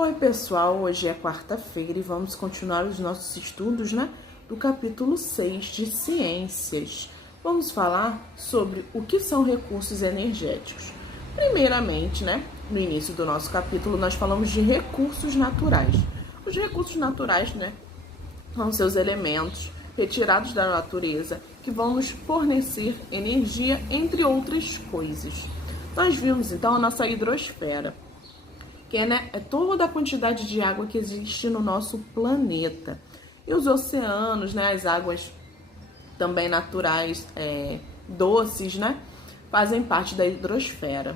Oi pessoal, hoje é quarta-feira e vamos continuar os nossos estudos, do capítulo 6 de Ciências. Vamos falar sobre o que são recursos energéticos. Primeiramente, no início do nosso capítulo, nós falamos de recursos naturais. Os recursos naturais, são seus elementos retirados da natureza que vão nos fornecer energia, entre outras coisas. Nós vimos então a nossa hidrosfera, que é toda a quantidade de água que existe no nosso planeta. E os oceanos, as águas também naturais, doces, fazem parte da hidrosfera.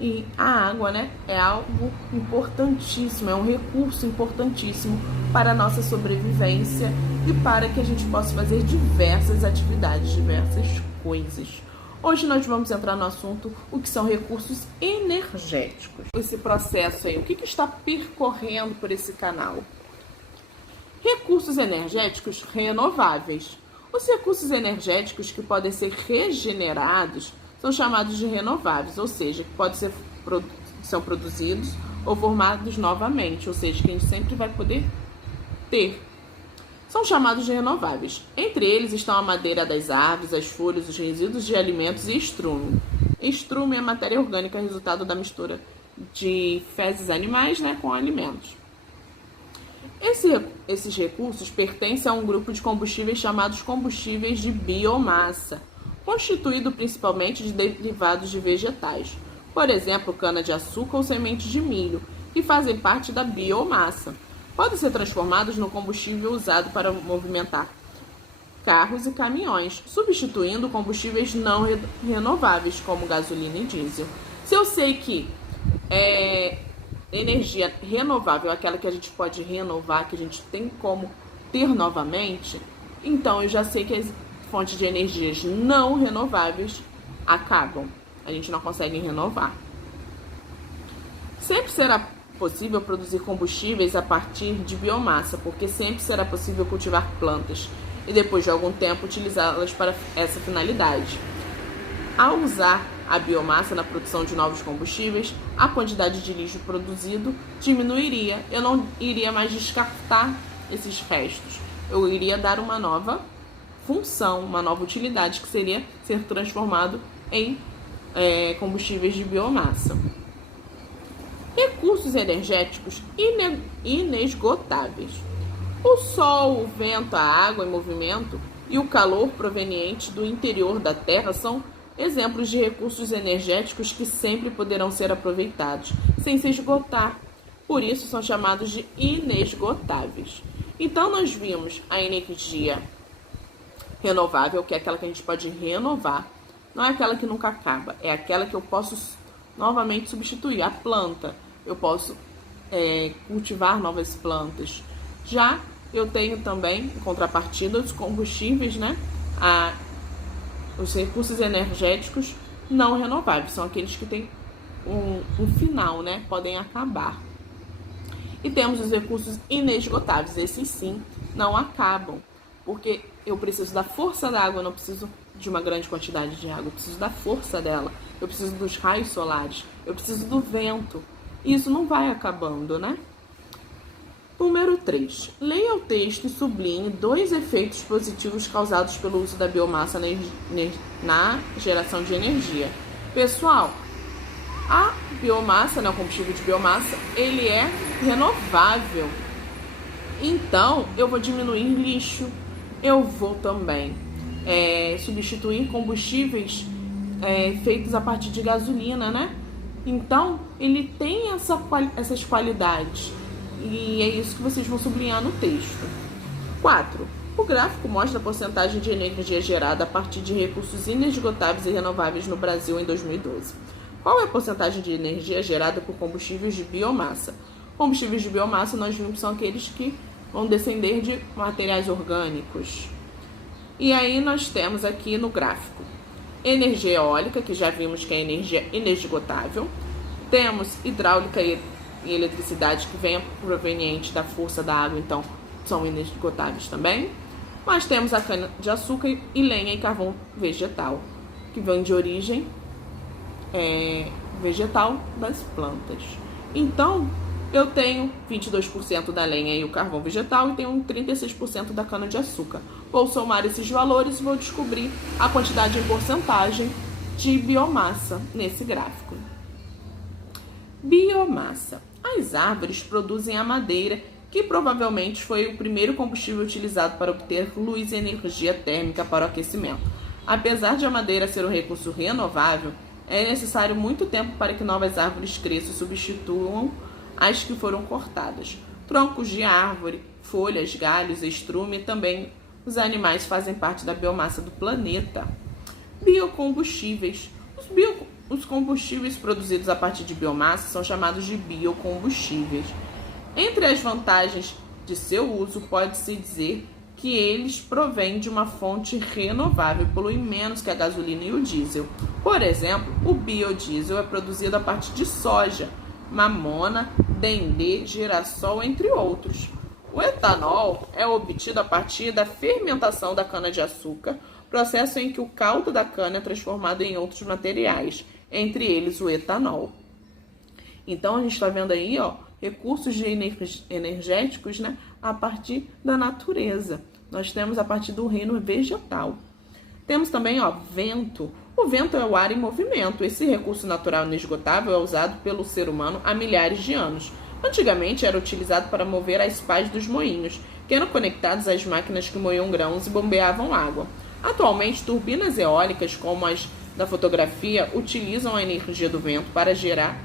E a água, é algo importantíssimo, é um recurso importantíssimo para a nossa sobrevivência e para que a gente possa fazer diversas atividades, diversas coisas. Hoje nós vamos entrar no assunto, o que são recursos energéticos. Esse processo aí, o que está percorrendo por esse canal? Recursos energéticos renováveis. Os recursos energéticos que podem ser regenerados são chamados de renováveis, ou seja, que são produzidos ou formados novamente, ou seja, que a gente sempre vai poder ter. São chamados de renováveis. Entre eles estão a madeira das árvores, as folhas, os resíduos de alimentos e estrume. Estrume é matéria orgânica resultado da mistura de fezes animais, com alimentos. Esses recursos pertencem a um grupo de combustíveis chamados combustíveis de biomassa, constituído principalmente de derivados de vegetais, por exemplo, cana-de-açúcar ou sementes de milho, que fazem parte da biomassa. Podem ser transformados no combustível usado para movimentar carros e caminhões, substituindo combustíveis não renováveis, como gasolina e diesel. Se eu sei que energia renovável é aquela que a gente pode renovar, que a gente tem como ter novamente, então eu já sei que as fontes de energias não renováveis acabam. A gente não consegue renovar. Sempre será possível produzir combustíveis a partir de biomassa, porque sempre será possível cultivar plantas e depois de algum tempo utilizá-las para essa finalidade. Ao usar a biomassa na produção de novos combustíveis, a quantidade de lixo produzido diminuiria. Eu não iria mais descartar esses restos. Eu iria dar uma nova função, uma nova utilidade, que seria ser transformado em combustíveis de biomassa. Recursos energéticos inesgotáveis. O sol, o vento, a água em movimento e o calor proveniente do interior da Terra são exemplos de recursos energéticos que sempre poderão ser aproveitados, sem se esgotar. Por isso são chamados de inesgotáveis. Então nós vimos a energia renovável, que é aquela que a gente pode renovar. Não é aquela que nunca acaba, é aquela que eu posso novamente substituir. A planta, eu posso cultivar novas plantas. Já eu tenho também, em contrapartida, os combustíveis, os recursos energéticos não renováveis. São aqueles que têm um final, podem acabar. E temos os recursos inesgotáveis. Esses sim não acabam, porque eu preciso da força da água, eu não preciso de uma grande quantidade de água, eu preciso da força dela, eu preciso dos raios solares, eu preciso do vento. E isso não vai acabando, Número 3. Leia o texto e sublinhe 2 efeitos positivos causados pelo uso da biomassa na geração de energia. Pessoal, a biomassa, o combustível de biomassa, ele é renovável. Então, eu vou diminuir lixo, eu vou também substituir combustíveis feitos a partir de gasolina, Então, ele tem essas qualidades. E é isso que vocês vão sublinhar no texto. 4. O gráfico mostra a porcentagem de energia gerada a partir de recursos inesgotáveis e renováveis no Brasil em 2012. Qual é a porcentagem de energia gerada por combustíveis de biomassa? Combustíveis de biomassa, nós vimos que são aqueles que vão descender de materiais orgânicos. E aí nós temos aqui no gráfico energia eólica, que já vimos que é energia inesgotável. Temos hidráulica e eletricidade, que vem proveniente da força da água, então são inesgotáveis também. Mas temos a cana-de-açúcar e lenha e carvão vegetal, que vem de origem vegetal das plantas. Então, Eu tenho 22% da lenha e o carvão vegetal e tenho 36% da cana-de-açúcar. Vou somar esses valores e vou descobrir a quantidade em porcentagem de biomassa nesse gráfico. Biomassa. As árvores produzem a madeira, que provavelmente foi o primeiro combustível utilizado para obter luz e energia térmica para o aquecimento. Apesar de a madeira ser um recurso renovável, é necessário muito tempo para que novas árvores cresçam e substituam as que foram cortadas. Troncos de árvore, folhas, galhos, estrume e também os animais fazem parte da biomassa do planeta. Biocombustíveis. Os combustíveis produzidos a partir de biomassa são chamados de biocombustíveis. Entre as vantagens de seu uso, pode-se dizer que eles provêm de uma fonte renovável e poluem menos que a gasolina e o diesel. Por exemplo, o biodiesel é produzido a partir de soja, mamona, dendê, girassol, entre outros. O etanol é obtido a partir da fermentação da cana-de-açúcar, processo em que o caldo da cana é transformado em outros materiais, entre eles o etanol. Então, a gente está vendo aí, recursos energéticos, né, a partir da natureza. Nós temos a partir do reino vegetal. Temos também, vento. O vento é o ar em movimento. Esse recurso natural inesgotável é usado pelo ser humano há milhares de anos. Antigamente era utilizado para mover as pás dos moinhos, que eram conectados às máquinas que moíam grãos e bombeavam água. Atualmente, turbinas eólicas, como as da fotografia, utilizam a energia do vento para gerar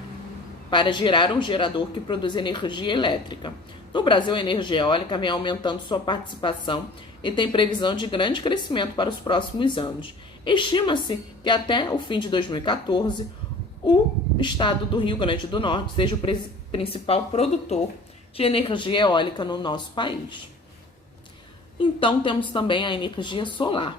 um gerador que produz energia elétrica. No Brasil, a energia eólica vem aumentando sua participação e tem previsão de grande crescimento para os próximos anos. Estima-se que até o fim de 2014, o estado do Rio Grande do Norte seja o principal produtor de energia eólica no nosso país. Então, temos também a energia solar.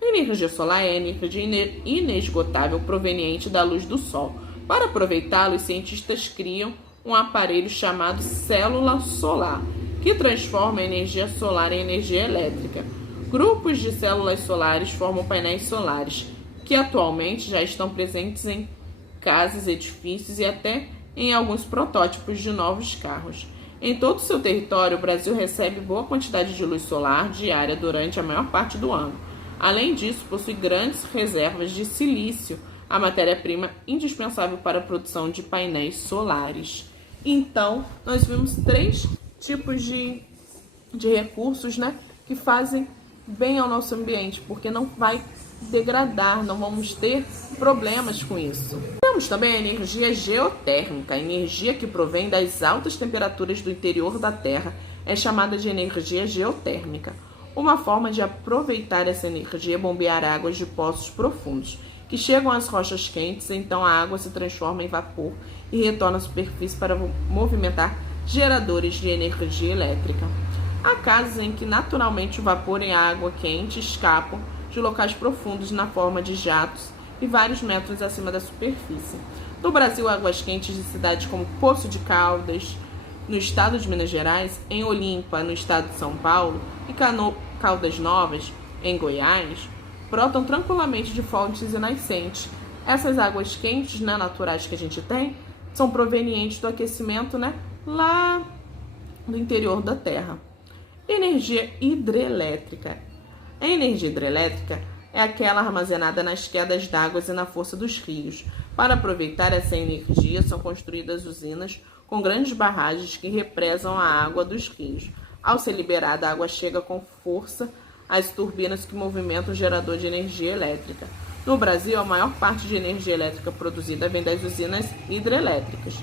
A energia solar é a energia inesgotável proveniente da luz do Sol. Para aproveitá-lo, os cientistas criam um aparelho chamado célula solar, que transforma a energia solar em energia elétrica. Grupos de células solares formam painéis solares, que atualmente já estão presentes em casas, edifícios e até em alguns protótipos de novos carros. Em todo o seu território, o Brasil recebe boa quantidade de luz solar diária durante a maior parte do ano. Além disso, possui grandes reservas de silício, a matéria-prima indispensável para a produção de painéis solares. Então, nós vimos 3 tipos de recursos, né, que fazem bem ao nosso ambiente, porque não vai degradar, não vamos ter problemas com isso. Temos também a energia geotérmica, a energia que provém das altas temperaturas do interior da Terra, é chamada de energia geotérmica. Uma forma de aproveitar essa energia é bombear águas de poços profundos, que chegam às rochas quentes, então a água se transforma em vapor e retorna à superfície para movimentar geradores de energia elétrica. Há casos em que naturalmente o vapor e a água quente escapam de locais profundos na forma de jatos e vários metros acima da superfície. No Brasil, águas quentes de cidades como Poço de Caldas, no estado de Minas Gerais, em Olímpia, no estado de São Paulo, e Caldas Novas, em Goiás, brotam tranquilamente de fontes e nascentes. Essas águas quentes, né, naturais que a gente tem, são provenientes do aquecimento, né, lá do interior da Terra. Energia hidrelétrica. A energia hidrelétrica é aquela armazenada nas quedas d'água e na força dos rios. Para aproveitar essa energia, são construídas usinas com grandes barragens que represam a água dos rios. Ao ser liberada, a água chega com força às turbinas que movimentam o gerador de energia elétrica. No Brasil, a maior parte de energia elétrica produzida vem das usinas hidrelétricas.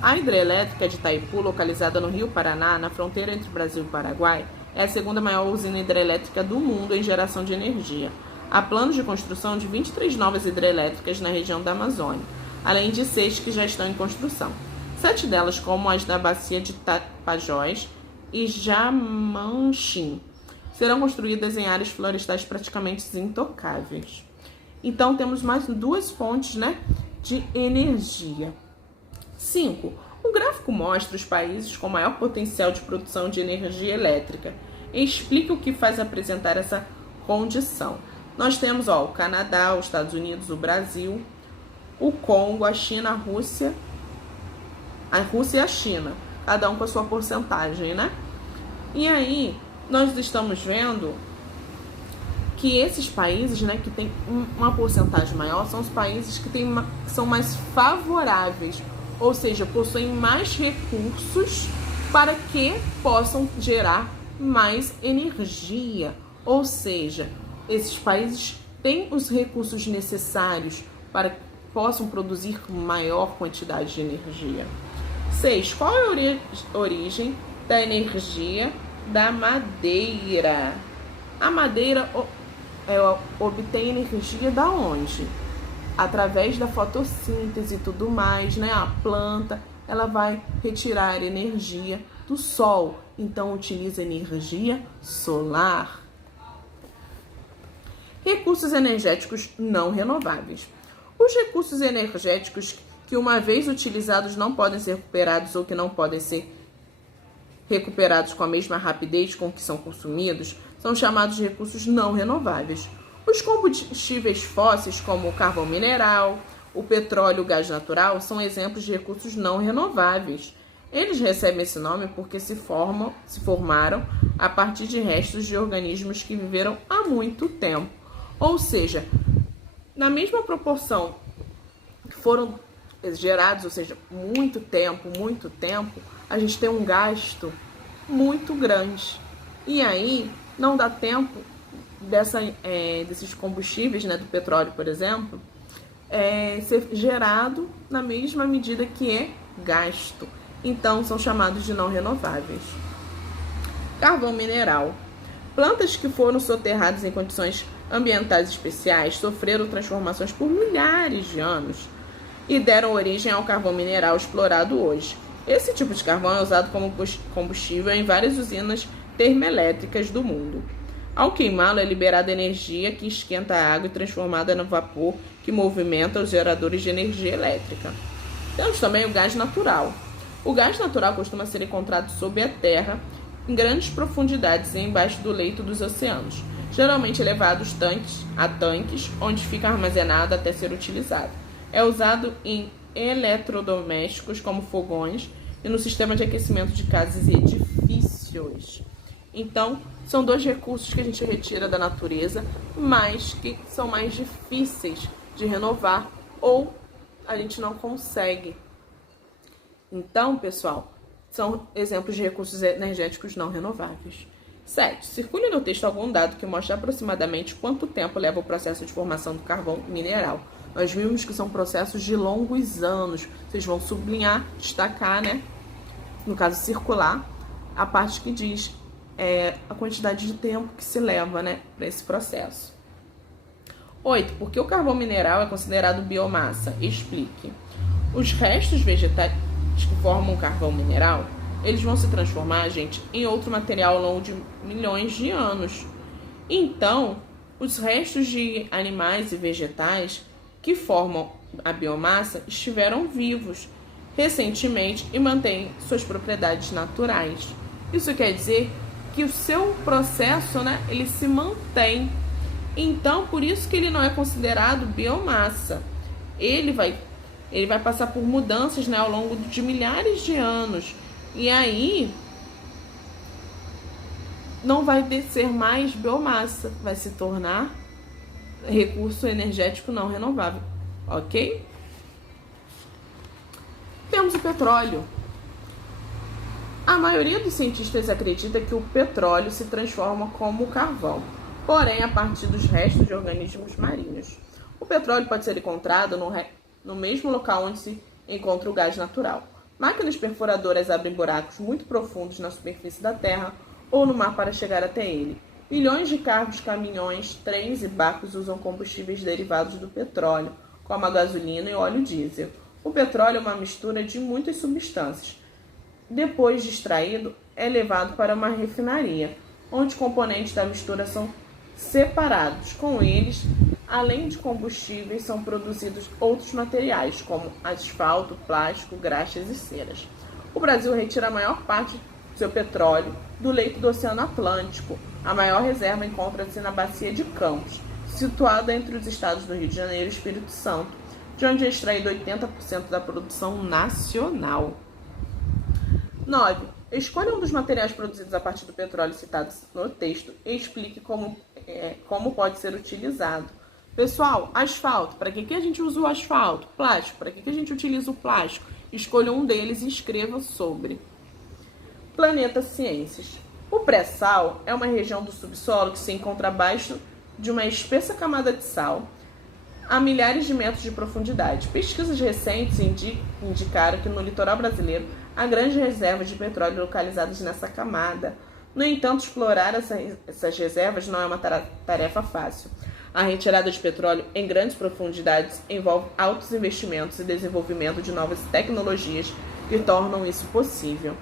A hidrelétrica de Itaipu, localizada no Rio Paraná, na fronteira entre Brasil e Paraguai, é a segunda maior usina hidrelétrica do mundo em geração de energia. Há planos de construção de 23 novas hidrelétricas na região da Amazônia, além de 6 que já estão em construção. 7 delas, como as da Bacia de Tapajós e Jamanchim, serão construídas em áreas florestais praticamente intocáveis. Então, temos mais 2 fontes, né, de energia. 5. O gráfico mostra os países com maior potencial de produção de energia elétrica e explica o que faz apresentar essa condição. Nós temos o Canadá, os Estados Unidos, o Brasil, o Congo, a China, a Rússia A Rússia e a China, cada um com a sua porcentagem, né? E aí, nós estamos vendo que esses países, né, que tem uma porcentagem maior, são os países que são mais favoráveis, ou seja, possuem mais recursos para que possam gerar mais energia. Ou seja, esses países têm os recursos necessários para que possam produzir maior quantidade de energia. 6. Qual é a origem da energia da madeira? A madeira obtém energia da onde? Através da fotossíntese e tudo mais, né? A planta, ela vai retirar energia do sol, então utiliza energia solar. Recursos energéticos não renováveis. Os recursos energéticos que uma vez utilizados não podem ser recuperados ou que não podem ser recuperados com a mesma rapidez com que são consumidos são chamados de recursos não renováveis. Os combustíveis fósseis, como o carvão mineral, o petróleo e o gás natural, são exemplos de recursos não renováveis. Eles recebem esse nome porque se formaram a partir de restos de organismos que viveram há muito tempo. Ou seja, na mesma proporção que foram gerados, ou seja, muito tempo, a gente tem um gasto muito grande. E aí, não dá tempo desses combustíveis, né, do petróleo, por exemplo, ser gerado na mesma medida que é gasto. Então, são chamados de não renováveis. Carvão mineral. Plantas que foram soterradas em condições ambientais especiais sofreram transformações por milhares de anos e deram origem ao carvão mineral explorado hoje. Esse tipo de carvão é usado como combustível em várias usinas termoelétricas do mundo. Ao queimá-lo, é liberada energia que esquenta a água e transformada no vapor que movimenta os geradores de energia elétrica. Temos também o gás natural. O gás natural costuma ser encontrado sob a terra, em grandes profundidades e embaixo do leito dos oceanos, geralmente levado a tanques, onde fica armazenado até ser utilizado. É usado em eletrodomésticos como fogões e no sistema de aquecimento de casas e edifícios. Então, são dois recursos que a gente retira da natureza, mas que são mais difíceis de renovar ou a gente não consegue. Então, pessoal, são exemplos de recursos energéticos não renováveis. 7. Circule no texto algum dado que mostre aproximadamente quanto tempo leva o processo de formação do carvão mineral. Nós vimos que são processos de longos anos. Vocês vão sublinhar, destacar, né? No caso, circular, a parte que diz a quantidade de tempo que se leva, né, para esse processo. 8. Por que o carvão mineral é considerado biomassa? Explique. Os restos vegetais que formam o carvão mineral, eles vão se transformar, gente, em outro material ao longo de milhões de anos. Então, os restos de animais e vegetais que formam a biomassa estiveram vivos recentemente e mantêm suas propriedades naturais. Isso quer dizer que o seu processo, né, ele se mantém. Então, por isso que ele não é considerado biomassa. Ele vai passar por mudanças, né, ao longo de milhares de anos. E aí, não vai ser mais biomassa, vai se tornar recurso energético não renovável, ok? Temos o petróleo. A maioria dos cientistas acredita que o petróleo se transforma como carvão, porém a partir dos restos de organismos marinhos. O petróleo pode ser encontrado no mesmo local onde se encontra o gás natural. Máquinas perfuradoras abrem buracos muito profundos na superfície da Terra ou no mar para chegar até ele. Milhões de carros, caminhões, trens e barcos usam combustíveis derivados do petróleo, como a gasolina e óleo diesel. O petróleo é uma mistura de muitas substâncias. Depois de extraído, é levado para uma refinaria, onde os componentes da mistura são separados. Com eles, além de combustíveis, são produzidos outros materiais, como asfalto, plástico, graxas e ceras. O Brasil retira a maior parte do seu petróleo do leito do Oceano Atlântico. A maior reserva encontra-se na Bacia de Campos, situada entre os estados do Rio de Janeiro e Espírito Santo, de onde é extraído 80% da produção nacional. 9. Escolha um dos materiais produzidos a partir do petróleo citados no texto e explique como pode ser utilizado. Pessoal, asfalto. Para que a gente usa o asfalto? Plástico. Para que a gente utiliza o plástico? Escolha um deles e escreva sobre. Planeta Ciências. O pré-sal é uma região do subsolo que se encontra abaixo de uma espessa camada de sal a milhares de metros de profundidade. Pesquisas recentes indicaram que no litoral brasileiro há grandes reservas de petróleo localizadas nessa camada. No entanto, explorar essas reservas não é uma tarefa fácil. A retirada de petróleo em grandes profundidades envolve altos investimentos e desenvolvimento de novas tecnologias que tornam isso possível.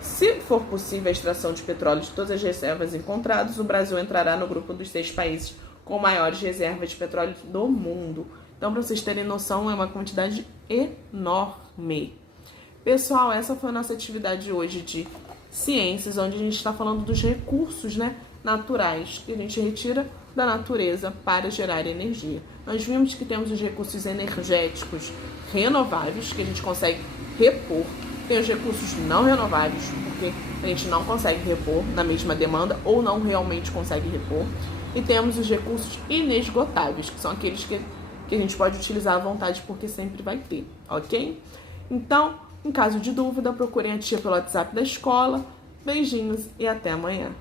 Se for possível a extração de petróleo de todas as reservas encontradas, o Brasil entrará no grupo dos 6 países com maiores reservas de petróleo do mundo. Então, para vocês terem noção, é uma quantidade enorme. Pessoal, essa foi a nossa atividade de hoje de ciências, onde a gente está falando dos recursos, naturais que a gente retira da natureza para gerar energia. Nós vimos que temos os recursos energéticos renováveis, que a gente consegue repor. Tem os recursos não renováveis, porque a gente não consegue repor na mesma demanda ou não realmente consegue repor. E temos os recursos inesgotáveis, que são aqueles que a gente pode utilizar à vontade, porque sempre vai ter, ok? Então, em caso de dúvida, procurem a tia pelo WhatsApp da escola. Beijinhos e até amanhã.